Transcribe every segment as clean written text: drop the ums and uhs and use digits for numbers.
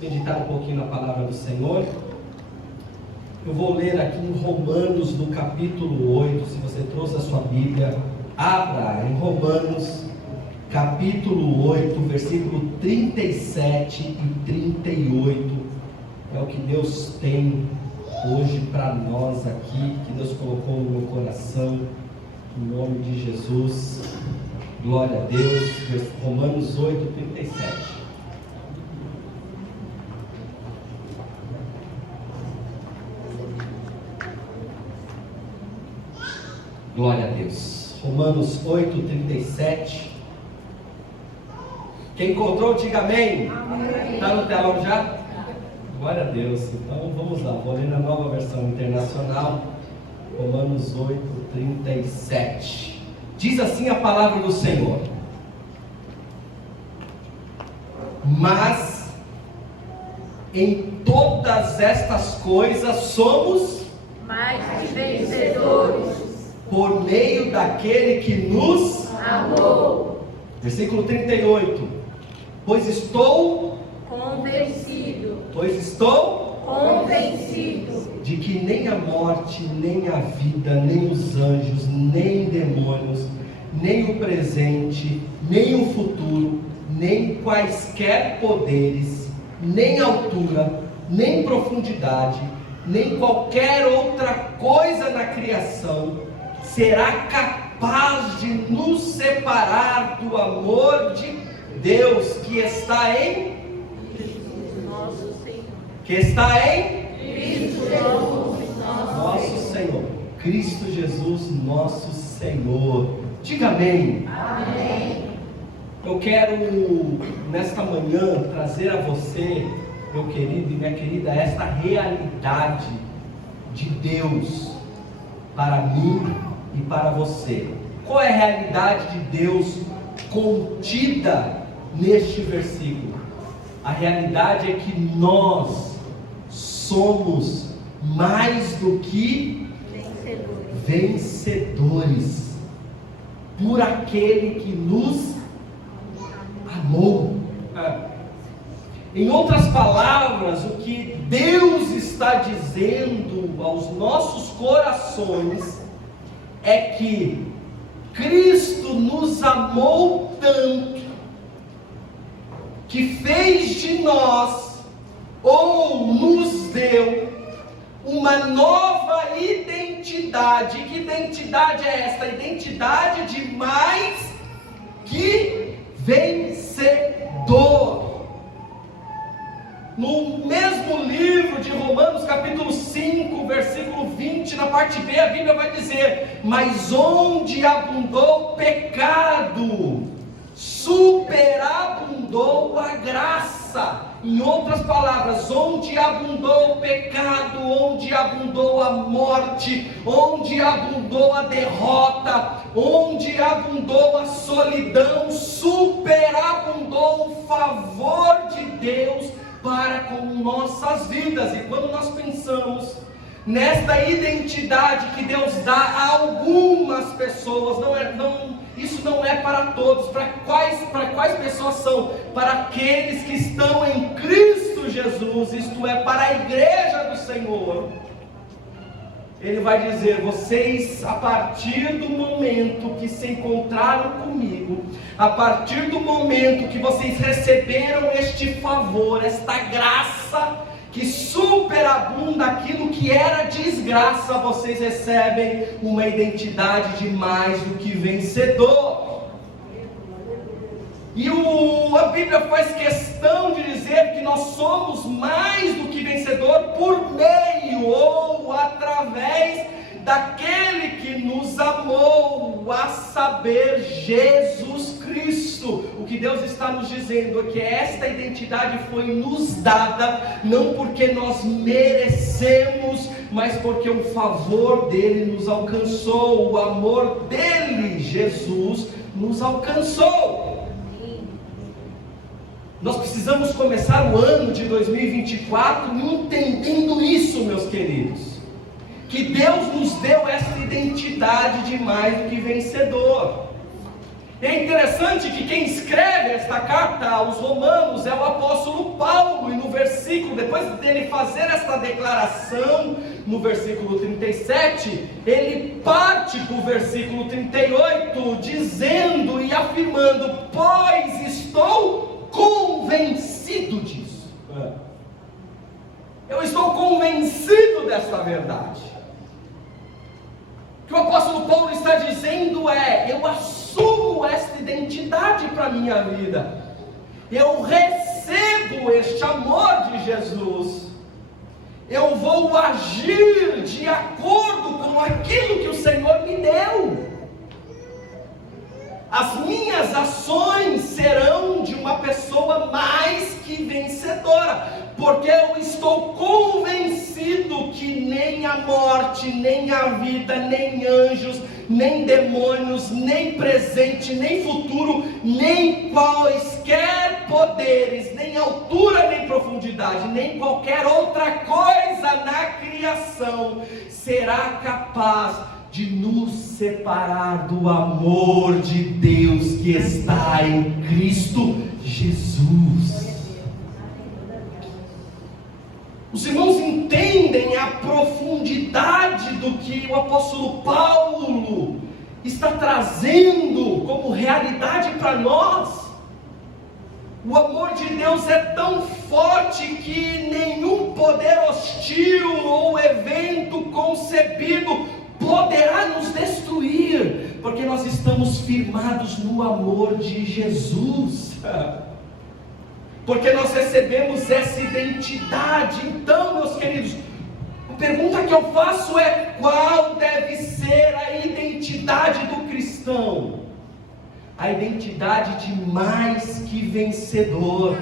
meditar um pouquinho na palavra do Senhor. Eu vou ler aqui em Romanos, no capítulo 8. Se você trouxe a sua Bíblia, abra em Romanos, capítulo 8, versículo 37 e 38. É o que Deus tem hoje para nós aqui, que Deus colocou no meu coração, em nome de Jesus. Glória a Deus. Romanos 8, 37. Glória a Deus. Romanos 8, 37. Quem encontrou, diga amém. Está no telão já? Glória a Deus. Então vamos lá, vou ler na nova versão internacional. Romanos 8, 37. Diz assim a palavra do Senhor: mas em todas estas coisas somos mais que vencedores por meio daquele que nos amou. Versículo 38. Pois estou convencido de que nem a morte, nem a vida, nem os anjos, nem demônios, nem o presente, nem o futuro, nem quaisquer poderes, nem altura, nem profundidade, nem qualquer outra coisa na criação será capaz de nos separar do amor de Deus que está em nosso Senhor. Cristo Jesus, nosso Senhor. Cristo Jesus, nosso Senhor. Diga amém. Amém. Eu quero, nesta manhã, trazer a você, meu querido e minha querida, esta realidade de Deus para mim e para você. Qual é a realidade de Deus contida neste versículo? A realidade é que nós somos mais do que vencedores por aquele que nos amou. Em outras palavras, o que Deus está dizendo aos nossos corações é que Cristo nos amou tanto que fez de nós, ou nos deu, uma nova identidade. Que identidade é esta? A identidade de mais que vencedor. No mesmo livro de Romanos, capítulo 5, versículo 20, na parte B, a Bíblia vai dizer: mas onde abundou o pecado, superabundou a graça. Em outras palavras, onde abundou o pecado, onde abundou a morte, onde abundou a derrota, onde abundou a solidão, superabundou o favor de Deus para com nossas vidas. E quando nós pensamos nesta identidade que Deus dá a algumas pessoas, isso não é para todos. Para quais pessoas são? Para aqueles que estão em Cristo Jesus, isto é, para a igreja do Senhor. Ele vai dizer: vocês, a partir do momento que se encontraram comigo, a partir do momento que vocês receberam este favor, esta graça que superabunda aquilo que era desgraça, vocês recebem uma identidade de mais do que vencedor. E a Bíblia faz questão de dizer que nós somos mais do que vencedor por meio ou através daquele que nos amou, a saber, Jesus Cristo. O que Deus está nos dizendo é que esta identidade foi nos dada, não porque nós merecemos, mas porque o favor dele nos alcançou, o amor dele, Jesus, nos alcançou. Nós precisamos começar o ano de 2024 entendendo isso, meus queridos, que Deus nos deu essa identidade de mais do que vencedor. É interessante que quem escreve esta carta aos Romanos é o apóstolo Paulo, e no versículo versículo, depois dele fazer esta declaração, no versículo 37, ele parte para o versículo 38, dizendo e afirmando: pois estou convencido disso. Eu estou convencido desta verdade. O que o apóstolo Paulo está dizendo é: eu assumo esta identidade para a minha vida. Eu recebo este amor de Jesus. Eu vou agir de acordo com aquilo que o Senhor me deu. As minhas ações serão de uma pessoa mais que vencedora, porque eu estou convencido que nem a morte, nem a vida, nem anjos, nem demônios, nem presente, nem futuro, nem quaisquer poderes, nem altura, nem profundidade, nem qualquer outra coisa na criação será capaz de nos separar do amor de Deus que está em Cristo Jesus. Os irmãos entendem a profundidade do que o apóstolo Paulo está trazendo como realidade para nós. O amor de Deus é tão forte que nenhum poder hostil ou evento concebido poderá nos destruir, porque nós estamos firmados no amor de Jesus, porque nós recebemos essa identidade. Então, meus queridos, a pergunta que eu faço é: qual deve ser a identidade do cristão? A identidade de mais que vencedor.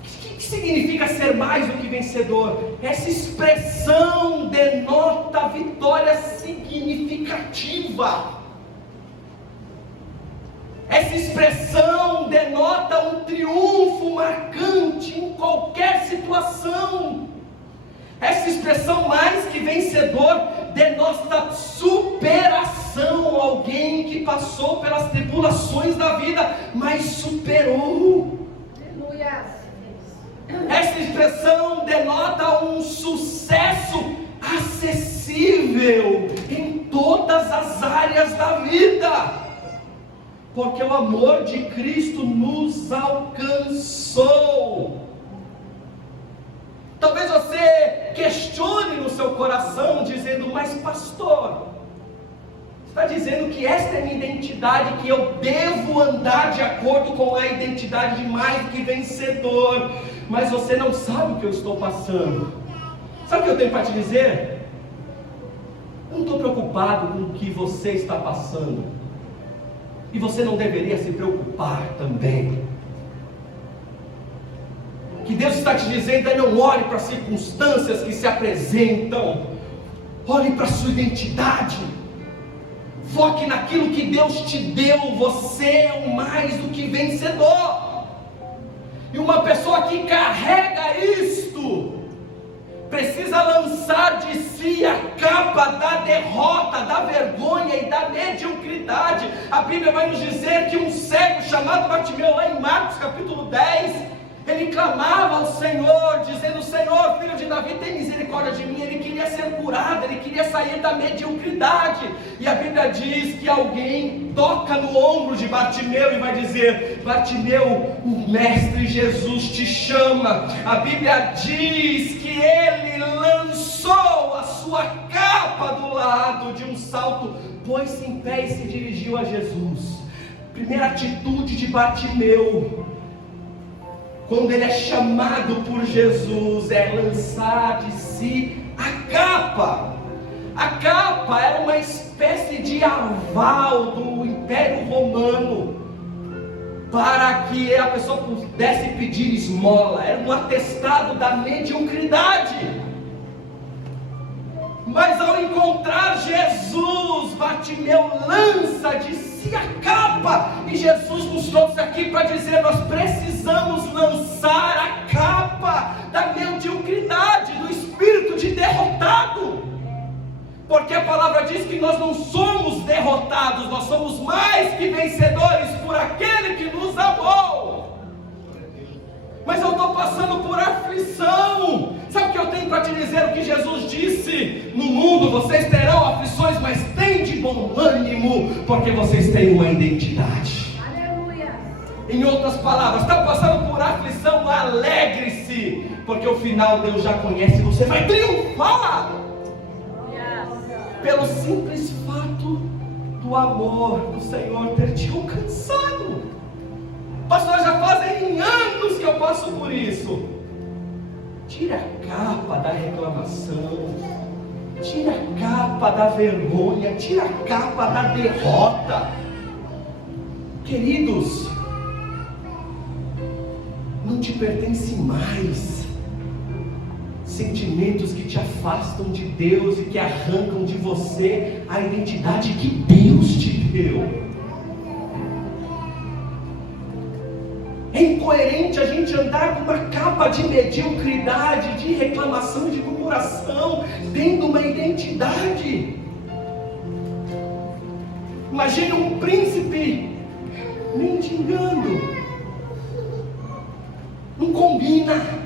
O que significa ser mais do que vencedor? Essa expressão denota vitória significativa. Essa expressão denota um triunfo marcante em qualquer situação. Essa expressão mais que vencedor denota superação. Alguém que passou pelas tribulações da vida, mas superou. Aleluia. Essa expressão denota um sucesso acessível em todas as áreas da vida, porque o amor de Cristo nos alcançou. Talvez você questione no seu coração, dizendo: mas pastor, está dizendo que esta é minha identidade, que eu devo andar de acordo com a identidade de mais que vencedor, mas você não sabe o que eu estou passando. Sabe o que eu tenho para te dizer? Eu não estou preocupado com o que você está passando, e você não deveria se preocupar também. O que Deus está te dizendo é: não olhe para as circunstâncias que se apresentam, olhe para a sua identidade. Foque naquilo que Deus te deu. Você é o mais do que vencedor. E uma pessoa que carrega isto precisa lançar de si a capa da derrota, da vergonha e da mediocridade. A Bíblia vai nos dizer que um cego chamado Bartimeu, lá em Marcos capítulo 10, ele clamava ao Senhor, dizendo: Senhor, filho de Davi, tem misericórdia de mim. Ele queria ser curado, ele queria sair da mediocridade. E a Bíblia diz que alguém toca no ombro de Bartimeu e vai dizer: Bartimeu, o Mestre Jesus te chama. A Bíblia diz que ele lançou a sua capa do lado de um salto, pôs-se em pé e se dirigiu a Jesus. Primeira atitude de Bartimeu, quando ele é chamado por Jesus, é lançar de si a capa. A capa era uma espécie de aval do Império Romano, para que a pessoa pudesse pedir esmola. Era um atestado da mediocridade. Mas ao encontrar Jesus, Bartimeu lança de si a capa. E Jesus nos trouxe aqui para dizer: nós precisamos lançar a capa da mediocridade, do espírito de derrotado. Porque a palavra diz que nós não somos derrotados, nós somos mais que vencedores por aquele que nos amou. no mundo vocês terão aflições, mas tem de bom ânimo, porque vocês têm uma identidade. Aleluia. Em outras palavras, está passando por aflição, alegre-se, porque o final Deus já conhece, você vai triunfar. Pelo simples fato do amor do Senhor ter te alcançado. Pastor, já fazem anos que eu passo por isso. Tira a capa da reclamação, tira a capa da vergonha, tira a capa da derrota. Queridos, não te pertence mais sentimentos que te afastam de Deus e que arrancam de você a identidade que Deus te deu. É incoerente a gente andar com uma capa de mediocridade, de reclamação, de murmuração, tendo uma identidade. Imagine um príncipe mendigando. Não combina.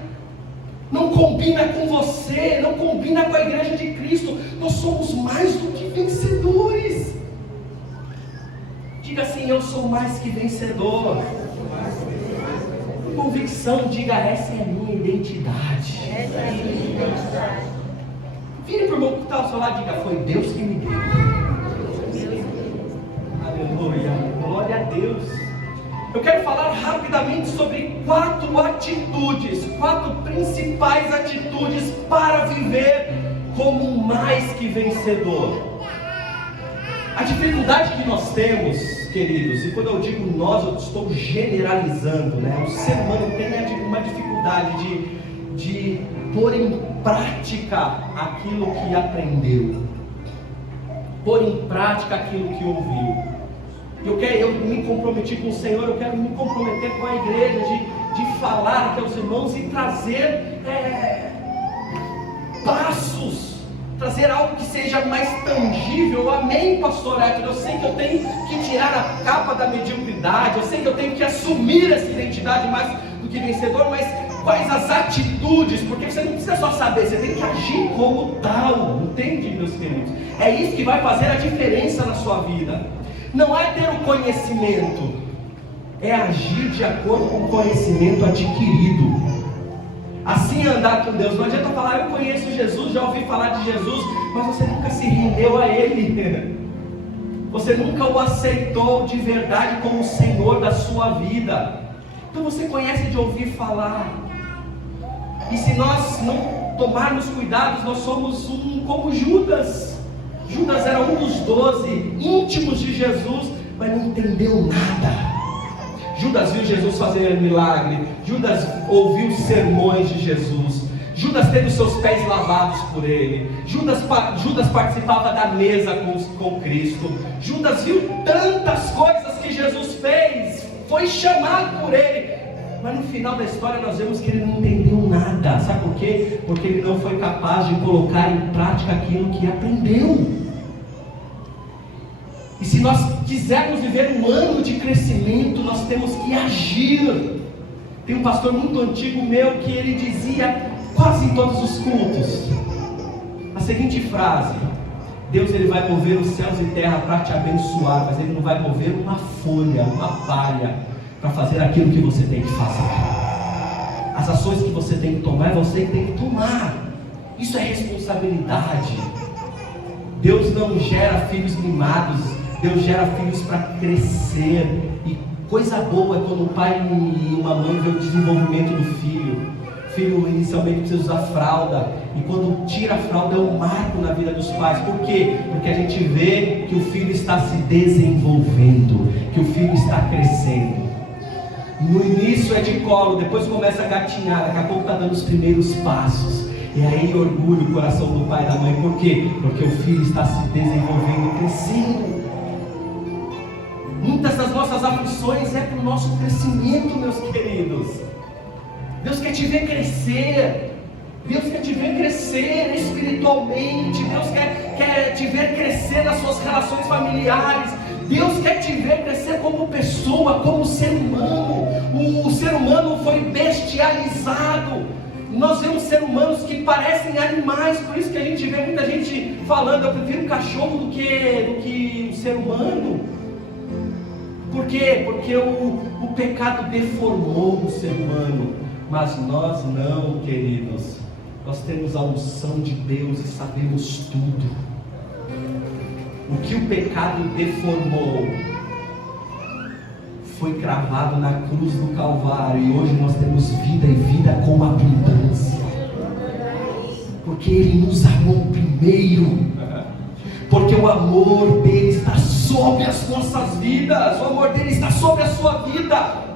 Não combina com você, não combina com a igreja de Cristo. Nós somos mais do que vencedores. Diga assim: eu sou mais que vencedor. Convicção, diga: essa é a minha identidade. Essa é a minha identidade. Vire para o irmão que está ao seu lado e diga: foi Deus que me deu. Aleluia, glória a Deus. Eu quero falar rapidamente sobre 4 atitudes, 4 principais atitudes para viver como um mais que vencedor. A dificuldade que nós temos, queridos, e quando eu digo nós, eu estou generalizando, né? O ser humano tem uma dificuldade de pôr em prática aquilo que aprendeu, pôr em prática aquilo que ouviu. Eu me comprometi com o Senhor, eu quero me comprometer com a igreja de falar aqui aos irmãos e trazer passos, trazer algo que seja mais tangível. Amém, pastor Héctor? Eu sei que eu tenho que tirar a capa da mediocridade, eu sei que eu tenho que assumir essa identidade mais do que vencedor, mas quais as atitudes? Porque você não precisa só saber, você tem que agir como tal, entende, meus queridos? É isso que vai fazer a diferença na sua vida. Não é ter o conhecimento, é agir de acordo com o conhecimento adquirido. Assim andar com Deus. Não adianta falar: eu conheço Jesus, já ouvi falar de Jesus, mas você nunca se rendeu a Ele. Você nunca o aceitou de verdade como o Senhor da sua vida. Então você conhece de ouvir falar. E se nós não tomarmos cuidados, nós somos como Judas. Judas era um dos 12 íntimos de Jesus, mas não entendeu nada. Judas viu Jesus fazer milagre. Judas ouviu sermões de Jesus. Judas teve os seus pés lavados por ele. Judas participava da mesa com Cristo. Judas viu tantas coisas que Jesus fez. Foi chamado por ele. Mas no final da história nós vemos que ele não entendeu nada. Sabe por quê? Porque ele não foi capaz de colocar em prática aquilo que aprendeu. E se nós quisermos viver um ano de crescimento, nós temos que agir. Tem um pastor muito antigo meu que ele dizia quase em todos os cultos a seguinte frase: Deus, ele vai mover os céus e terra para te abençoar, mas ele não vai mover uma folha, uma palha para fazer aquilo que você tem que fazer. As ações que você tem que tomar, é você que tem que tomar. Isso é responsabilidade. Deus não gera filhos mimados, Deus gera filhos para crescer. E coisa boa é quando um pai e uma mãe vê o desenvolvimento do filho. O filho inicialmente precisa usar fralda, e quando tira a fralda é um marco na vida dos pais. Por quê? Porque a gente vê que o filho está se desenvolvendo, que o filho está crescendo. No início é de colo, depois começa a gatinhar, daqui a pouco está dando os primeiros passos. E aí orgulha o coração do pai e da mãe. Por quê? Porque o filho está se desenvolvendo, crescendo. Muitas das nossas aflições é para o nosso crescimento, meus queridos. Deus quer te ver crescer. Deus quer te ver crescer espiritualmente. Deus quer te ver crescer nas suas relações familiares. Deus quer te ver crescer como pessoa, como ser humano. O ser humano foi bestializado. Nós vemos seres humanos que parecem animais, por isso que a gente vê muita gente falando, eu prefiro um cachorro do que um ser humano. Por quê? Porque o pecado deformou o ser humano, mas nós não, queridos. Nós temos a unção de Deus e sabemos tudo. O que o pecado deformou foi cravado na cruz do Calvário, e hoje nós temos vida e vida com abundância, porque Ele nos amou primeiro, porque o amor dele está sobre as nossas vidas, o amor dele está sobre a sua vida.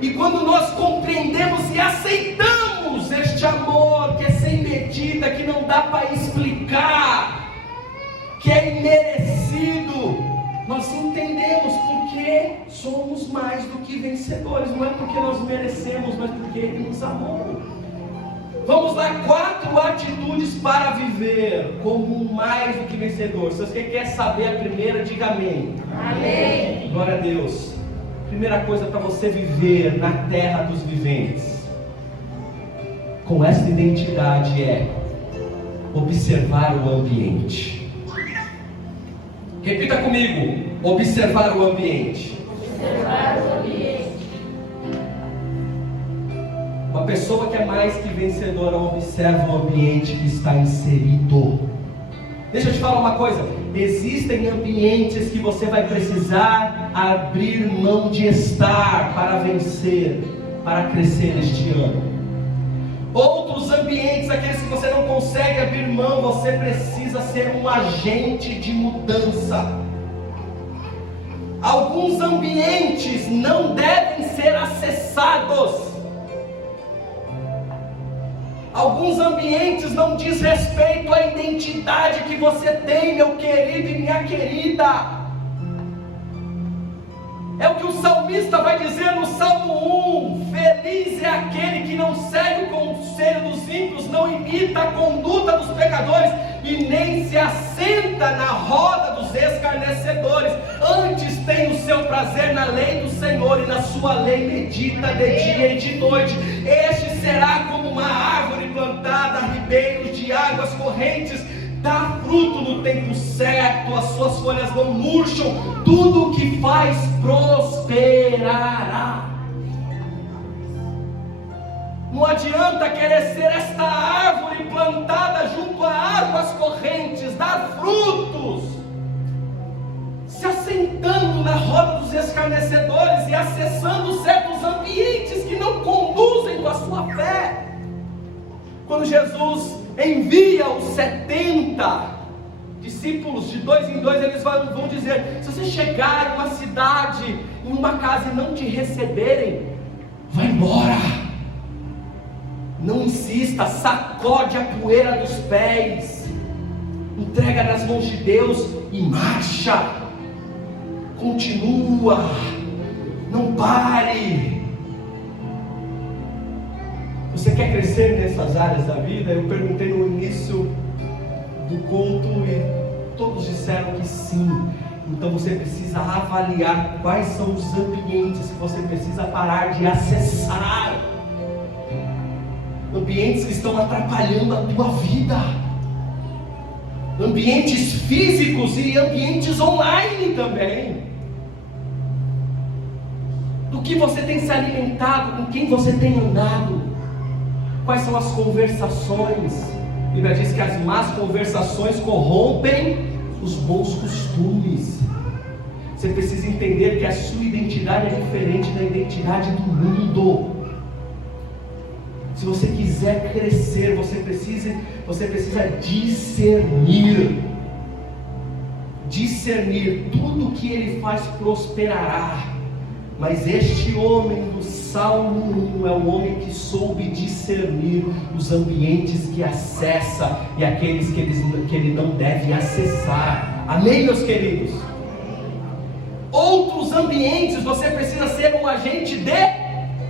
E quando nós compreendemos e aceitamos este amor que é sem medida, que não dá para explicar, que é imerecido, nós entendemos porque somos mais do que vencedores. Não é porque nós merecemos, mas porque Ele nos amou. Vamos lá, 4 atitudes para viver como mais do que vencedor. Se você quer saber a primeira, diga amém. Amém. Glória a Deus. Primeira coisa para você viver na terra dos viventes, com essa identidade, é observar o ambiente. Repita comigo: observar o ambiente. Observar o ambiente. Uma pessoa que é mais que vencedora observa o ambiente que está inserido. Deixa eu te falar uma coisa: existem ambientes que você vai precisar abrir mão de estar para vencer, para crescer este ano. Outros ambientes, aqueles que você não consegue abrir mão, você precisa ser um agente de mudança. Alguns ambientes não devem ser acessados. Alguns ambientes não diz respeito à identidade que você tem, meu querido e minha querida. É o que o salmista vai dizer no Salmo 1: feliz é aquele que não segue o conselho dos ímpios, não imita a conduta dos pecadores e nem se assenta na roda dos escarnecedores. Antes tem o seu prazer na lei do Senhor, e na sua lei medita de dia e de noite. Este será como uma árvore plantada a ribeiros de águas correntes, dá fruto no tempo certo, as suas folhas não murcham, tudo o que faz prosperará. Não adianta querer ser esta árvore plantada junto a águas correntes, dar frutos, se assentando na roda dos escarnecedores e acessando certos ambientes que não conduzem com a sua fé. Quando Jesus envia os 70 discípulos de 2 em 2, eles vão dizer: se você chegar em uma cidade, em uma casa e não te receberem, vai embora. Não insista, sacode a poeira dos pés, entrega nas mãos de Deus e marcha. Continua, não pare. Você quer crescer nessas áreas da vida? Eu perguntei no início do culto e todos disseram que sim. Então você precisa avaliar quais são os ambientes que você precisa parar de acessar. Ambientes que estão atrapalhando a tua vida. Ambientes físicos e ambientes online também. Do que você tem se alimentado, com quem você tem andado, quais são as conversações. A Bíblia diz que as más conversações corrompem os bons costumes. Você precisa entender que a sua identidade é diferente da identidade do mundo. Se você quiser crescer, você precisa discernir tudo que ele faz prosperará. Mas este homem do Salmo 1 é o homem que soube discernir os ambientes que acessa e aqueles que ele não deve acessar. Amém, meus queridos? Outros ambientes, você precisa ser um agente de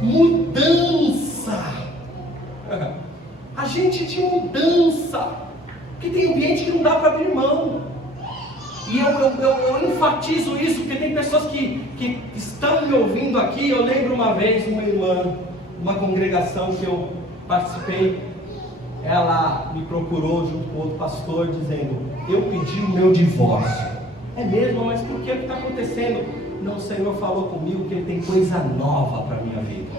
mudança. Agente de mudança. Porque tem ambiente que não dá para abrir mão. E eu enfatizo isso porque tem pessoas que estão me ouvindo aqui. Eu lembro uma vez uma irmã, uma congregação que eu participei, ela me procurou junto com outro pastor dizendo: eu pedi o meu divórcio. É mesmo? Mas por que está acontecendo? Não, o Senhor falou comigo que Ele tem coisa nova para a minha vida.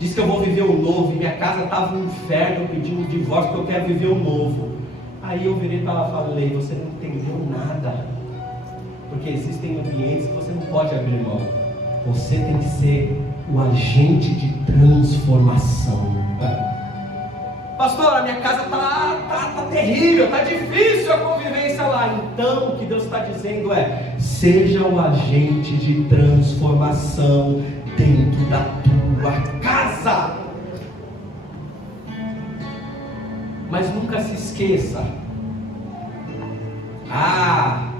Diz que eu vou viver o novo, e minha casa estava um inferno, eu pedi um divórcio porque eu quero viver o novo. Aí eu virei para ela e falei: você não entendeu nada, porque existem ambientes que você não pode abrir mão. Você tem que ser o agente de transformação. Pastor, a minha casa tá terrível, tá difícil a convivência lá. Então o que Deus está dizendo é: seja o agente de transformação dentro da tua casa. Mas nunca se esqueça,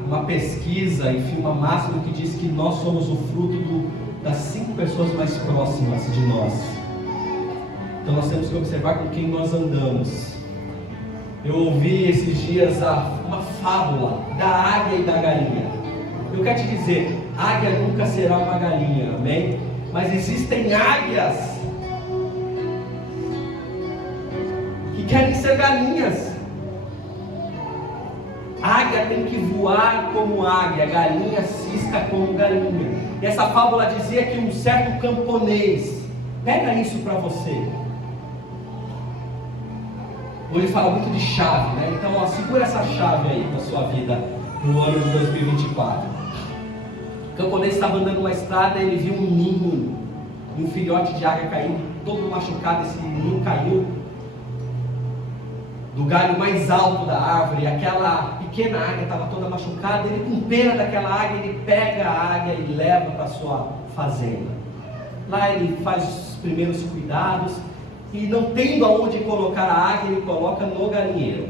uma pesquisa, enfim, uma máxima que diz que nós somos o fruto das 5 pessoas mais próximas de nós. Então nós temos que observar com quem nós andamos. Eu ouvi esses dias uma fábula da águia e da galinha. Eu quero te dizer, águia nunca será uma galinha, amém? Mas existem águias que querem ser galinhas. Águia tem que voar como águia, galinha cisca como galinha. E essa fábula dizia que um certo camponês, pega isso para você. Hoje fala muito de chave, né? Então segura essa chave aí da sua vida no ano de 2024. O camponês estava andando numa estrada e ele viu um ninho, um filhote de águia caindo, todo machucado. Esse ninho caiu do galho mais alto da árvore. Aquela pequena águia estava toda machucada. Ele, com pena daquela águia, ele pega a águia e leva para sua fazenda. Lá ele faz os primeiros cuidados, e não tendo aonde colocar a águia, ele coloca no galinheiro.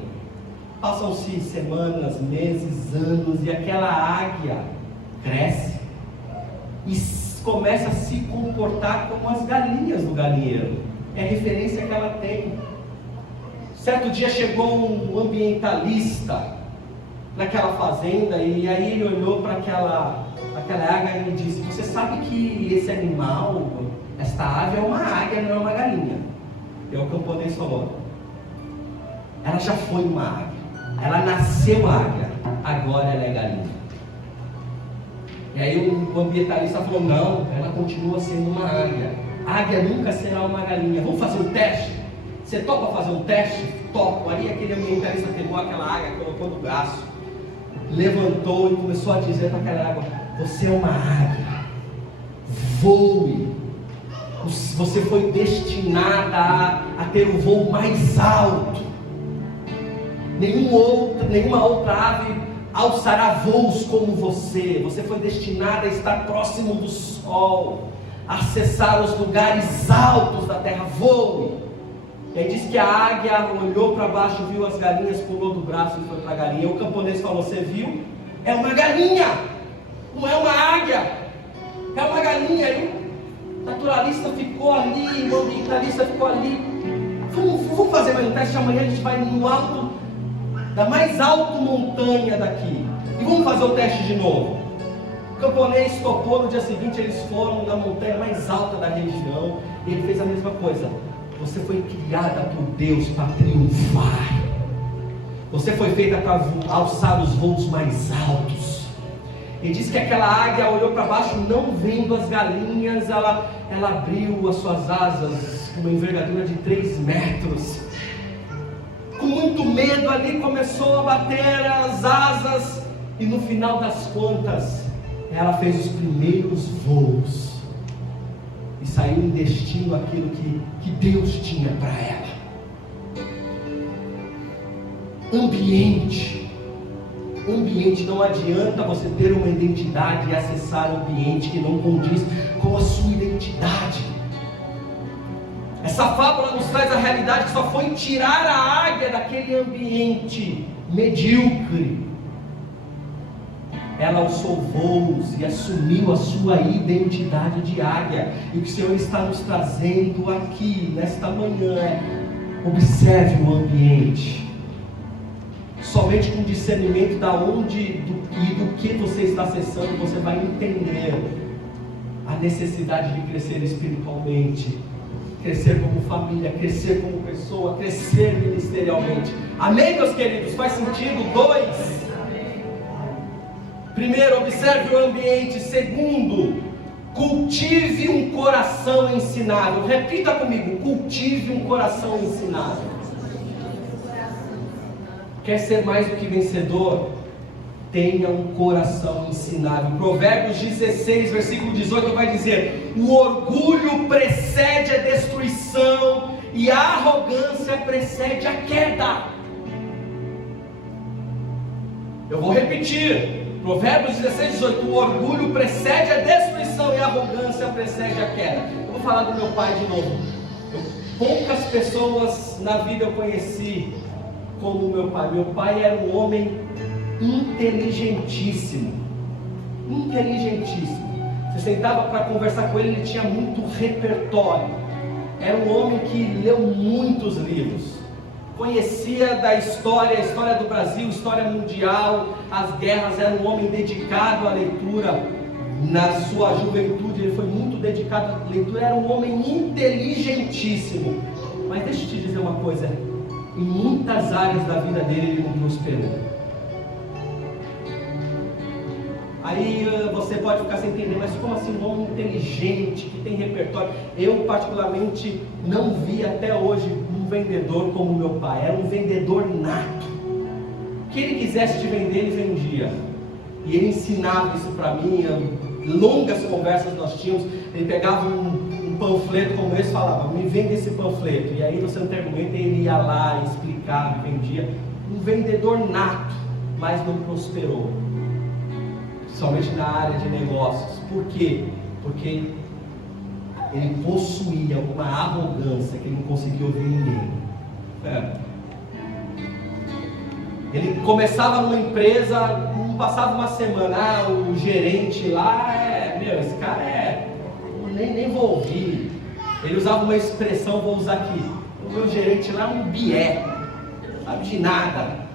Passam-se semanas, meses, anos, e aquela águia cresce e começa a se comportar como as galinhas do galinheiro. É a referência que ela tem. Certo dia chegou um ambientalista naquela fazenda, e aí ele olhou para aquela águia e disse: você sabe que esse animal, esta ave é uma águia, não é uma galinha? E o camponês falou: ela já foi uma águia, ela nasceu águia, agora ela é galinha. E aí o ambientalista falou: não, ela continua sendo uma águia. Águia nunca será uma galinha. Vamos fazer um teste? Você topa fazer um teste? Topo. Aí aquele ambientalista pegou aquela águia, colocou no braço, levantou e começou a dizer para aquela água: você é uma águia, voe. Você foi destinada a ter o voo mais alto. Nenhuma outra ave alçará voos como você. Você foi destinada a estar próximo do sol, a acessar os lugares altos da terra. Voe. E aí diz que a águia olhou para baixo, viu as galinhas, pulou do braço e foi para a galinha. O camponês falou: você viu? É uma galinha, não é uma águia, é uma galinha. E o naturalista ficou ali, o ambientalista ficou ali. Vamos fazer mais um teste. Amanhã a gente vai no alto, da mais alta montanha daqui, e vamos fazer o teste de novo. O camponês topou. No dia seguinte eles foram na montanha mais alta da região, e ele fez a mesma coisa. Você foi criada por Deus para triunfar. Você foi feita para alçar os voos mais altos. E diz que aquela águia olhou para baixo, não vendo as galinhas, ela abriu as suas asas com uma envergadura de 3 metros. Com muito medo ali, começou a bater as asas, e no final das contas, ela fez os primeiros voos e saiu em destino aquilo que Deus tinha para ela. Ambiente, não adianta você ter uma identidade e acessar um ambiente que não condiz com a sua identidade. Essa fábula nos traz a realidade que só foi tirar a águia daquele ambiente medíocre. Ela alçou voos e assumiu a sua identidade de águia. E o que o Senhor está nos trazendo aqui, nesta manhã, é: observe o ambiente. Somente com discernimento da onde e do que você está acessando, você vai entender a necessidade de crescer espiritualmente. crescer como família, crescer como pessoa, crescer ministerialmente. Amém, meus queridos? Faz sentido? 2. Primeiro, observe o ambiente. Segundo, cultive um coração ensinável. Repita comigo: cultive um coração ensinável. Quer ser mais do que vencedor? Tenha um coração ensinável. Provérbios 16, versículo 18 vai dizer: o orgulho precede a destruição e a arrogância precede a queda. Eu vou repetir. Provérbios 16, 18: o orgulho precede a destruição e a arrogância precede a queda. Eu vou falar do meu pai de novo. Poucas pessoas na vida eu conheci como meu pai. Meu pai era um homem inteligentíssimo. Você sentava para conversar com ele, ele tinha muito repertório. Era um homem que leu muitos livros, conhecia da história, a história do Brasil, história mundial, as guerras. Era um homem dedicado à leitura. Na sua juventude ele foi muito dedicado à leitura. Era um homem inteligentíssimo. Mas deixa eu te dizer uma coisa: em muitas áreas da vida dele ele não prosperou. Aí você pode ficar sem entender, mas como assim um homem inteligente, que tem repertório? Eu particularmente não vi até hoje um vendedor como meu pai. Era um vendedor nato. O que ele quisesse te vender, ele vendia. E ele ensinava isso para mim. Longas conversas nós tínhamos. Ele pegava um panfleto como esse e falava: me vende esse panfleto. E aí você não tem argumento, ele ia lá, explicava, vendia. Um vendedor nato, mas não prosperou. Somente na área de negócios. Por quê? Porque ele possuía uma arrogância que ele não conseguia ouvir ninguém. Ele começava numa empresa, não passava uma semana, o gerente lá esse cara nem vou ouvir. Ele usava uma expressão, vou usar aqui: o meu gerente lá é um bié, sabe de nada.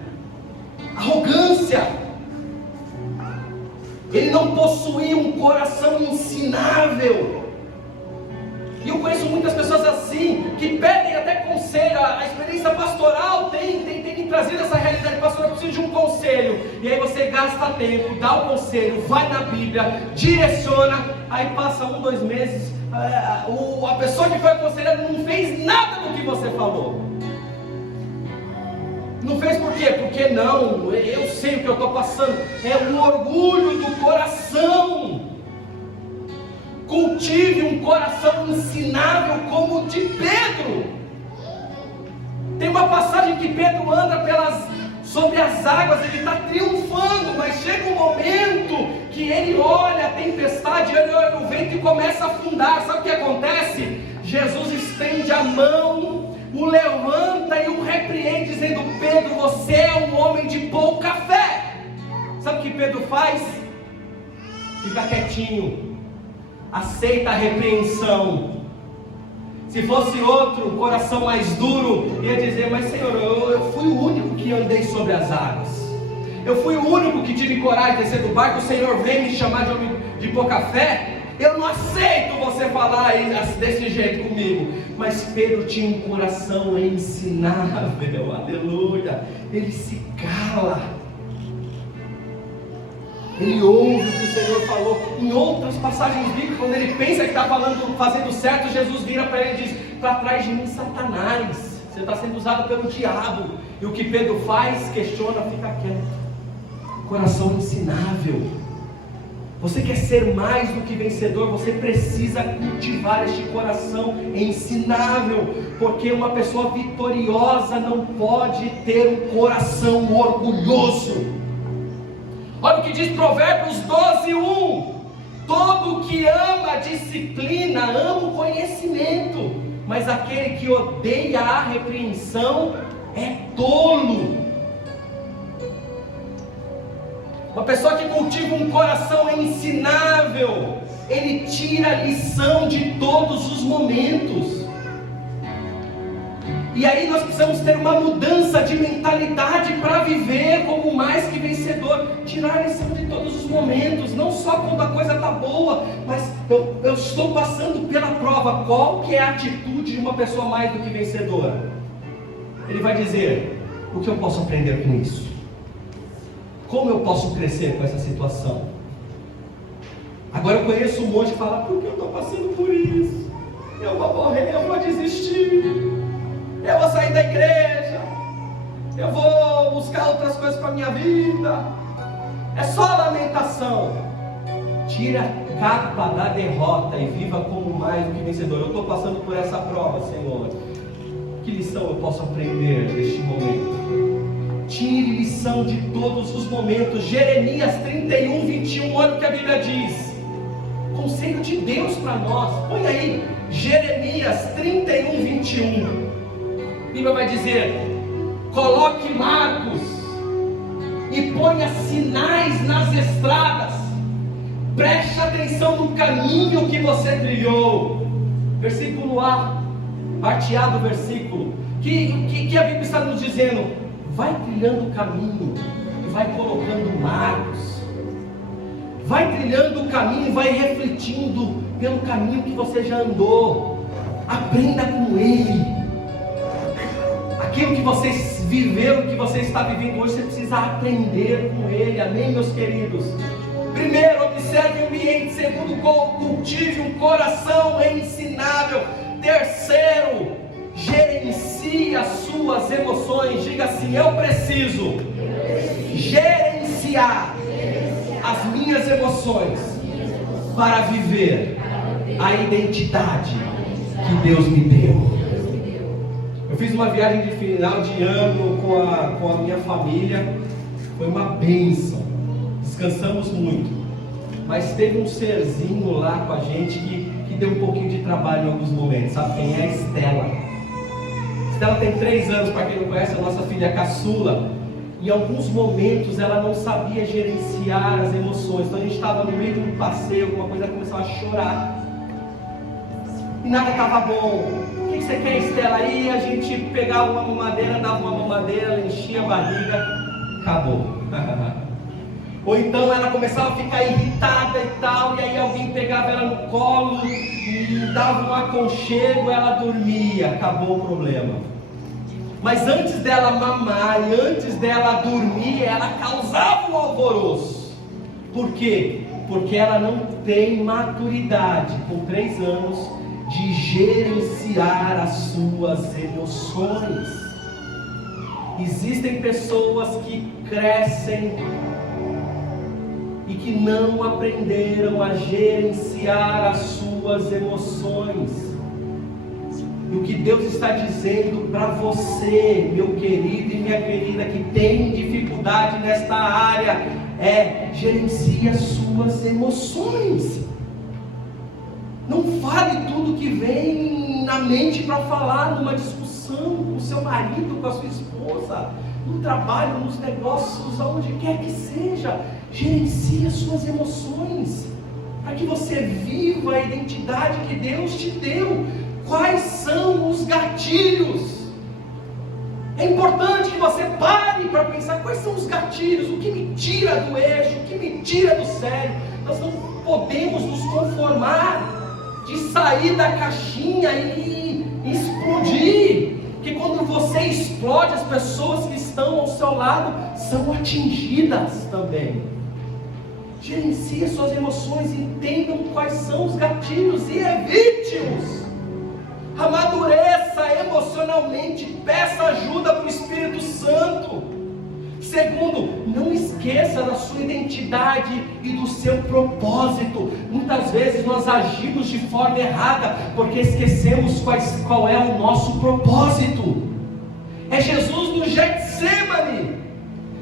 Arrogância. Ele não possuía um coração ensinável. E eu conheço muitas pessoas assim, que pedem até conselho. A experiência pastoral tem me trazido essa realidade. Pastor, eu preciso de um conselho. E aí você gasta tempo, dá o conselho, vai na Bíblia, direciona. Aí passa 1, 2 meses, a pessoa que foi aconselhada não fez nada do que você falou. Não fez por quê? Porque não, eu sei o que eu estou passando. É o orgulho do coração. Cultive um coração ensinável como o de Pedro. Tem uma passagem que Pedro anda sobre as águas, ele está triunfando, mas chega um momento que ele olha a tempestade, ele olha o vento e começa a afundar. Sabe o que acontece? Jesus estende a mão, o levanta e o repreende, dizendo: Pedro, você é um homem de pouca fé. Sabe o que Pedro faz? Fica quietinho, aceita a repreensão. Se fosse outro, coração mais duro, ia dizer: mas Senhor, eu fui o único que andei sobre as águas, eu fui o único que tive coragem de descer do barco, o Senhor vem me chamar de homem de pouca fé? Eu não aceito você falar desse jeito comigo. Mas Pedro tinha um coração ensinável, aleluia. Ele se cala, ele ouve o que o Senhor falou. Em outras passagens bíblicas, quando ele pensa que está fazendo certo, Jesus vira para ele e diz: para trás de mim, Satanás, você está sendo usado pelo diabo. E o que Pedro faz? Questiona, fica quieto. Coração ensinável. Você quer ser mais do que vencedor? Você precisa cultivar este coração ensinável, porque uma pessoa vitoriosa não pode ter um coração orgulhoso. Olha o que diz Provérbios 12:1: todo que ama a disciplina ama o conhecimento, mas aquele que odeia a repreensão é tolo. Uma pessoa que cultiva um coração ensinável, ele tira a lição de todos os momentos. E aí nós precisamos ter uma mudança de mentalidade para viver como mais que vencedor. Tirar a lição de todos os momentos, não só quando a coisa está boa, mas Eu estou passando pela prova. Qual que é a atitude de uma pessoa mais do que vencedora? Ele vai dizer: o que eu posso aprender com isso? Como eu posso crescer com essa situação? Agora eu conheço um monte que fala: por que eu estou passando por isso? Eu vou morrer, eu vou desistir, eu vou sair da igreja, eu vou buscar outras coisas para a minha vida. É só lamentação. Tira a capa da derrota e viva como mais do que vencedor. Eu estou passando por essa prova, Senhor. Que lição eu posso aprender neste momento? Tire lição de todos os momentos. Jeremias 31, 21, olha o que a Bíblia diz. Conselho de Deus para nós. Põe aí, Jeremias 31, 21. A Bíblia vai dizer: coloque marcos e ponha sinais nas estradas. Preste atenção no caminho que você trilhou. Versículo A, parte A do versículo. Que a Bíblia está nos dizendo? Vai trilhando o caminho e vai colocando marcos. Vai trilhando o caminho e vai refletindo pelo caminho que você já andou. Aprenda com ele. Aquilo que você viveu, que você está vivendo hoje, você precisa aprender com ele. Amém, meus queridos? Primeiro, observe o ambiente. Segundo, cultive um coração ensinável. Terceiro, gerencie as suas emoções. Diga assim: eu preciso gerenciar as minhas emoções para viver a identidade que Deus me deu. Eu fiz uma viagem de final de ano com a minha família. Foi uma bênção. Descansamos muito, mas teve um serzinho lá com a gente que deu um pouquinho de trabalho em alguns momentos. Sabe quem é? A Estela. Estela tem 3 anos, para quem não conhece, a nossa filha caçula. Em alguns momentos ela não sabia gerenciar as emoções. Então a gente estava no meio de um passeio, alguma coisa, ela começava a chorar e nada estava bom. O que você quer, Estela? Aí a gente pegava uma mamadeira, dava uma mamadeira, ela enchia a barriga, acabou. Ou então ela começava a ficar irritada e tal, e aí alguém pegava ela no colo e dava um aconchego, ela dormia, acabou o problema. Mas antes dela mamar e antes dela dormir, ela causava um alvoroço. Por quê? Porque ela não tem maturidade, com 3 anos, de gerenciar as suas emoções. Existem pessoas que crescem e que não aprenderam a gerenciar as suas emoções. E o que Deus está dizendo para você, meu querido e minha querida, que tem dificuldade nesta área, é: gerencie as suas emoções. Não fale tudo que vem na mente para falar numa discussão com o seu marido, com a sua esposa, no trabalho, nos negócios, aonde quer que seja. Gerencie as suas emoções, para que você viva a identidade que Deus te deu. Quais são os gatilhos? É importante que você pare para pensar: quais são os gatilhos? O que me tira do eixo? O que me tira do sério? Nós não podemos nos conformar de sair da caixinha e explodir. Porque quando você explode, as pessoas que estão ao seu lado são atingidas também. Gerencie suas emoções, entendam quais são os gatilhos e evite-os. Amadureça emocionalmente, peça ajuda para o Espírito Santo. Segundo, não esqueça da sua identidade e do seu propósito. Muitas vezes nós agimos de forma errada porque esquecemos qual é o nosso propósito. É Jesus no Getsemane.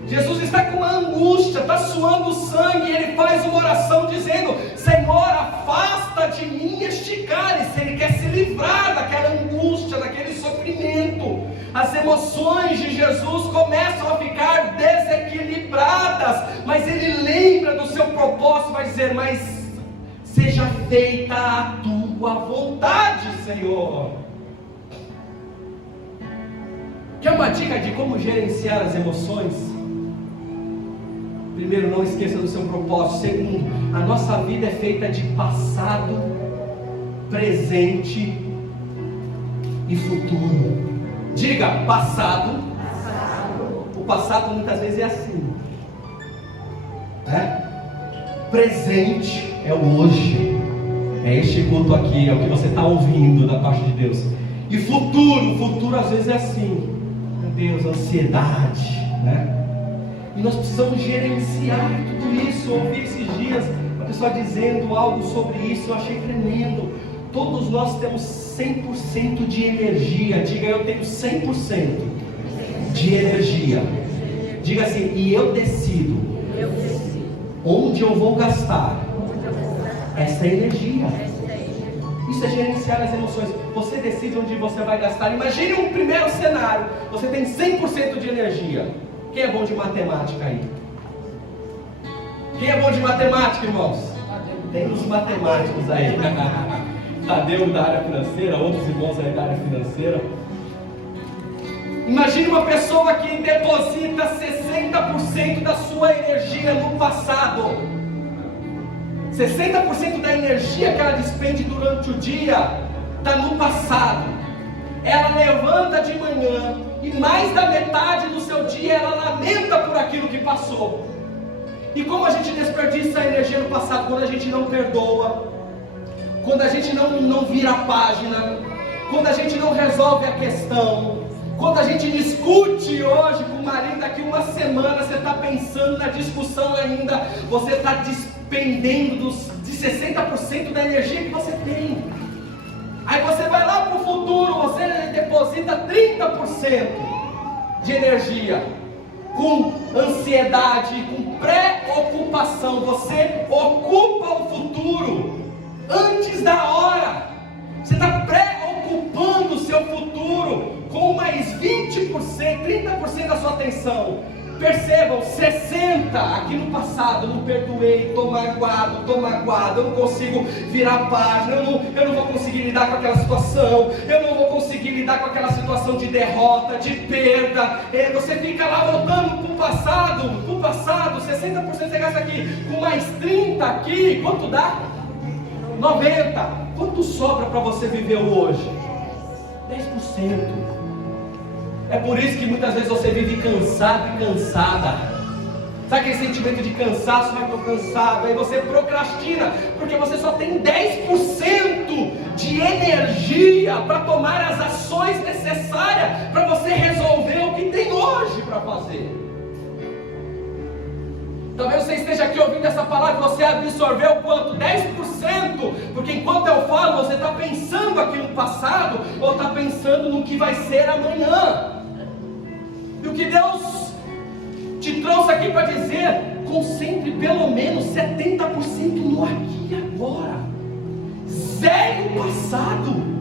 Jesus está com uma angústia, está suando sangue, e ele faz uma oração dizendo: Senhor, afasta de mim este cálice. Ele quer se livrar daquela angústia, daquele sofrimento. As emoções de Jesus começam a ficar desequilibradas, mas ele lembra do seu propósito, vai dizer: mas seja feita a tua vontade, Senhor. Quer uma dica de como gerenciar as emoções? Primeiro, não esqueça do seu propósito. Segundo, a nossa vida é feita de passado, presente e futuro. Diga, passado. O passado muitas vezes é assim, né? Presente é o hoje. É este culto aqui, é o que você está ouvindo da parte de Deus. E futuro às vezes é assim. Meu Deus, ansiedade, né? E nós precisamos gerenciar tudo isso. Eu ouvi esses dias a pessoa dizendo algo sobre isso, eu achei tremendo. Todos nós temos 100% de energia. Diga, eu tenho 100% de energia. Diga assim, e eu decido onde eu vou gastar essa energia. Isso é gerenciar as emoções. Você decide onde você vai gastar. Imagine um primeiro cenário. Você tem 100% de energia. Quem é bom de matemática aí? Quem é bom de matemática, irmãos? Tem uns matemáticos aí. Tadeu da área financeira, outros irmãos aí da área financeira. Imagine uma pessoa que deposita 60% da sua energia no passado. 60% da energia que ela despende durante o dia está no passado. Ela levanta de manhã e mais da metade do seu dia ela lamenta por aquilo que passou. E como a gente desperdiça a energia no passado? Quando a gente não perdoa, quando a gente não vira a página, quando a gente não resolve a questão, quando a gente discute hoje com o marido, daqui uma semana você está pensando na discussão ainda, você está despendendo de 60% da energia que você tem. Aí você vai lá para o futuro, você deposita 30% de energia, com ansiedade, com preocupação. Você ocupa o futuro antes da hora. Você está preocupando o seu futuro com mais 20%, 30% da sua atenção. Percebam, 60% aqui no passado, não perdoei, estou magoado, eu não consigo virar a página, eu não vou conseguir lidar com aquela situação, eu não vou conseguir lidar com aquela situação de derrota, de perda. Você fica lá voltando para o passado, 60% você gasta aqui, com mais 30% aqui, quanto dá? 90%. Quanto sobra para você viver o hoje? 10%. É por isso que muitas vezes você vive cansado e cansada. Sabe aquele sentimento de cansaço? Ai, estou cansado. Aí você procrastina, porque você só tem 10% de energia para tomar as ações necessárias para você resolver o que tem hoje para fazer. Talvez você esteja aqui ouvindo essa palavra e você absorveu quanto? 10%. Porque enquanto eu falo, você está pensando aqui no passado ou está pensando no que vai ser amanhã. E o que Deus te trouxe aqui para dizer, concentre pelo menos 70% no aqui e agora. Zere o passado.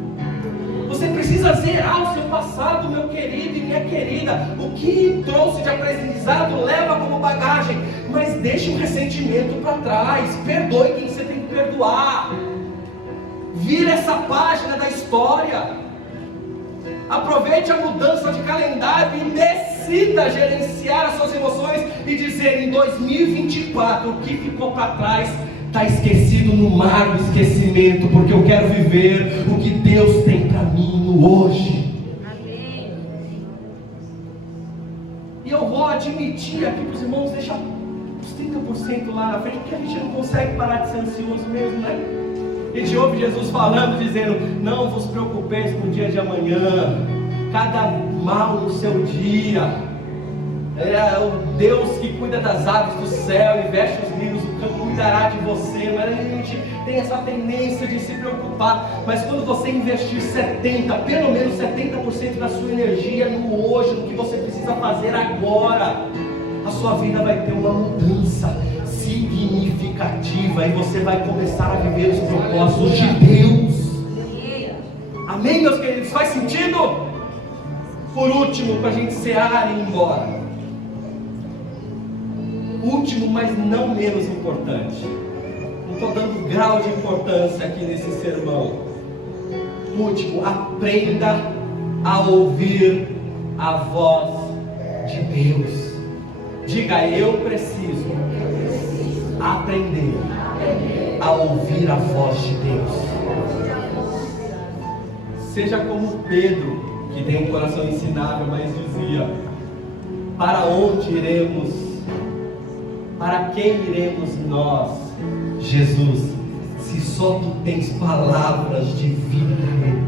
Você precisa zerar o seu passado, meu querido e minha querida. O que trouxe de aprendizado leva como bagagem, mas deixe o ressentimento para trás. Perdoe quem você tem que perdoar. Vira essa página da história. Aproveite a mudança de calendário e decida gerenciar as suas emoções e dizer em 2024 o que ficou para trás está esquecido no mar do esquecimento, porque eu quero viver o que Deus tem para mim no hoje. Amém. E eu vou admitir aqui para os irmãos, deixa os 30% lá na frente, porque a gente não consegue parar de ser ansioso mesmo, né? A gente ouve Jesus falando, dizendo, não vos preocupeis com o dia de amanhã, cada mal no seu dia. É o Deus que cuida das aves do céu e veste os lírios do campo, cuidará de você. Mas a gente tem essa tendência de se preocupar. Mas quando você investir pelo menos 70% da sua energia no hoje, no que você precisa fazer agora, a sua vida vai ter uma mudança significativa e você vai começar a viver os propósitos de Deus. Amém, meus queridos? Faz sentido? Por último, para a gente cear e ir embora. Último, mas não menos importante. Não estou dando grau de importância aqui nesse sermão. Último, aprenda a ouvir a voz de Deus. Diga: eu preciso aprender a ouvir a voz de Deus. Seja como Pedro, que tem um coração ensinável, mas dizia: para onde iremos? Para quem iremos nós, Jesus, se só tu tens palavras de vida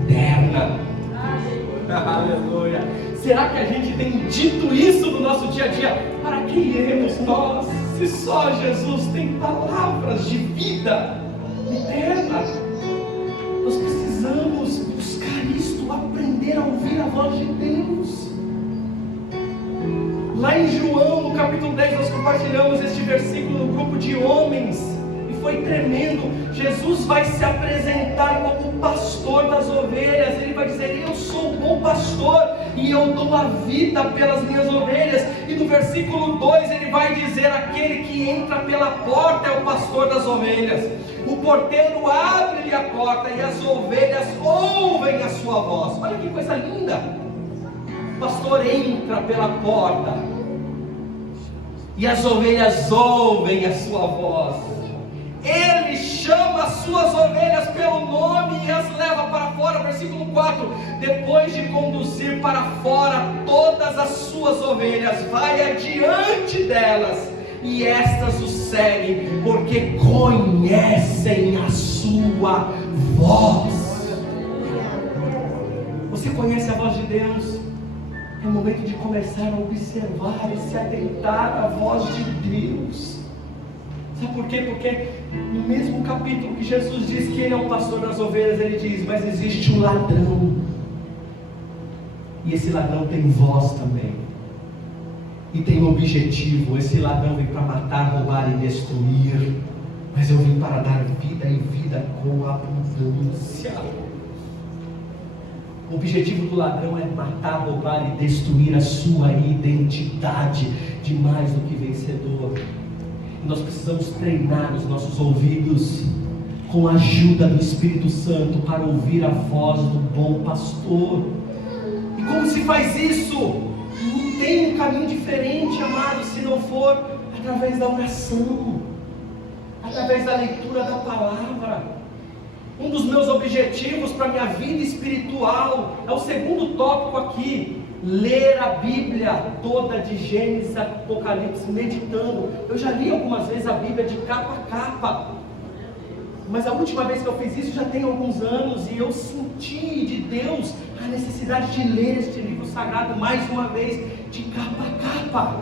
eterna? Aleluia! Será que a gente tem dito isso no nosso dia a dia? Para quem iremos nós, se só Jesus tem palavras de vida eterna? Nós precisamos buscar isto, aprender a ouvir a voz de Deus. Lá em João, no capítulo 10, nós compartilhamos este versículo no grupo de homens, e foi tremendo. Jesus vai se apresentar como o pastor das ovelhas. Ele vai dizer: eu sou o bom pastor, e eu dou a vida pelas minhas ovelhas. E no versículo 2 ele vai dizer: aquele que entra pela porta é o pastor das ovelhas. O porteiro abre-lhe a porta, e as ovelhas ouvem a sua voz. Olha que coisa linda! O pastor entra pela porta e as ovelhas ouvem a sua voz. Ele chama as suas ovelhas pelo nome e as leva para fora. Versículo 4: depois de conduzir para fora todas as suas ovelhas, vai adiante delas, e estas o seguem, porque conhecem a sua voz. Você conhece a voz de Deus? É o momento de começar a observar e se atentar à voz de Deus. Sabe por quê? Porque no mesmo capítulo que Jesus diz que Ele é o pastor das ovelhas, Ele diz: mas existe um ladrão, e esse ladrão tem voz também, e tem um objetivo. Esse ladrão vem para matar, roubar e destruir, mas eu vim para dar vida e vida com abundância. O objetivo do ladrão é matar, roubar e destruir a sua identidade de mais do que vencedor. E nós precisamos treinar os nossos ouvidos com a ajuda do Espírito Santo para ouvir a voz do bom pastor. E como se faz isso? Não tem um caminho diferente, amado, se não for através da oração, através da leitura da palavra. Um dos meus objetivos para a minha vida espiritual é o segundo tópico aqui: ler a Bíblia toda, de Gênesis a Apocalipse, meditando. Eu já li algumas vezes a Bíblia de capa a capa, mas a última vez que eu fiz isso já tem alguns anos, e eu senti de Deus a necessidade de ler este livro sagrado mais uma vez, de capa a capa,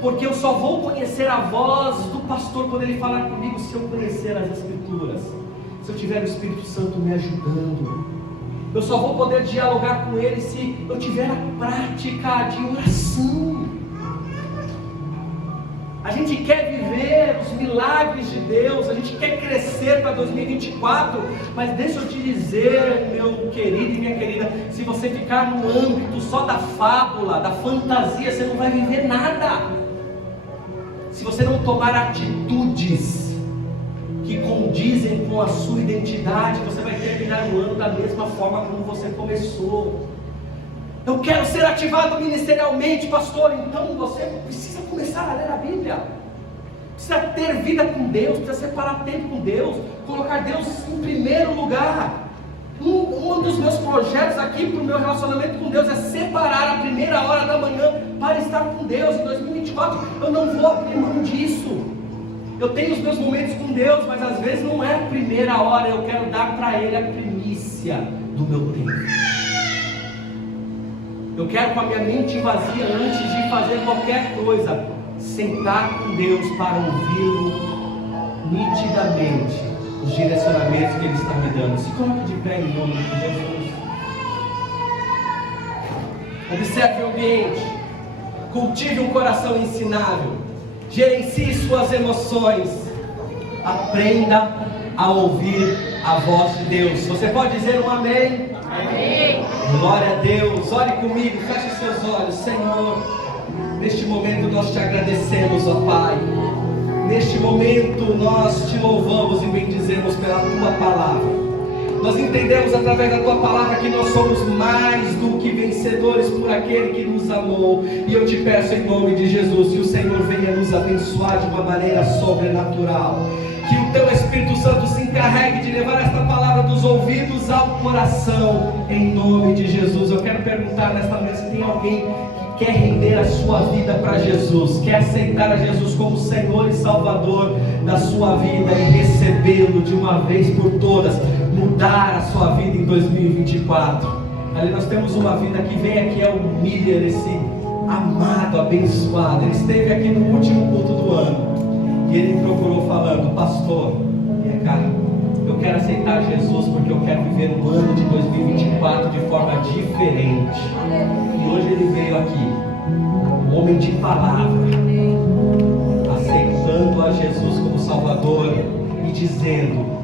porque eu só vou conhecer a voz do pastor quando ele falar comigo, se eu conhecer as Escrituras, se eu tiver o Espírito Santo me ajudando. Eu só vou poder dialogar com Ele se eu tiver a prática de oração. A gente quer viver os milagres de Deus, a gente quer crescer para 2024, mas deixa eu te dizer, meu querido e minha querida, se você ficar no âmbito só da fábula, da fantasia, você não vai viver nada. Se você não tomar atitudes que condizem com a sua identidade, você vai terminar o ano da mesma forma como você começou. Eu quero ser ativado ministerialmente, pastor. Então você precisa começar a ler a Bíblia, precisa ter vida com Deus, precisa separar tempo com Deus, colocar Deus em primeiro lugar. Um dos meus projetos aqui para o meu relacionamento com Deus é separar a primeira hora da manhã para estar com Deus. Em 2024 eu não vou abrir mão disso. Eu tenho os meus momentos com Deus, mas às vezes não é a primeira hora. Eu quero dar para Ele a primícia do meu tempo. Eu quero, com a minha mente vazia, antes de fazer qualquer coisa, sentar com Deus para ouvi-lo nitidamente, os direcionamentos que Ele está me dando. Se coloque de pé em nome de Jesus. Observe o ambiente, cultive um coração ensinável, gerencie suas emoções, aprenda a ouvir a voz de Deus. Você pode dizer um amém? Amém. Glória a Deus. Ore comigo, feche os seus olhos. Senhor, neste momento nós te agradecemos, ó Pai. Neste momento nós te louvamos e bendizemos pela tua palavra. Nós entendemos através da Tua palavra que nós somos mais do que vencedores por aquele que nos amou. E eu te peço em nome de Jesus que o Senhor venha nos abençoar de uma maneira sobrenatural. Que o Teu Espírito Santo se encarregue de levar esta palavra dos ouvidos ao coração, em nome de Jesus. Eu quero perguntar nesta manhã se tem alguém que quer render a sua vida para Jesus, quer aceitar a Jesus como Senhor e Salvador da sua vida e recebê-lo de uma vez por todas, mudar a sua vida em 2024. Ali nós temos uma vida que vem aqui, é o Miller, esse amado, abençoado. Ele esteve aqui no último culto do ano e ele me procurou falando: pastor, cara, eu quero aceitar Jesus porque eu quero viver um ano de 2024 de forma diferente. E hoje ele veio aqui, um homem de palavra, aceitando a Jesus como Salvador e dizendo: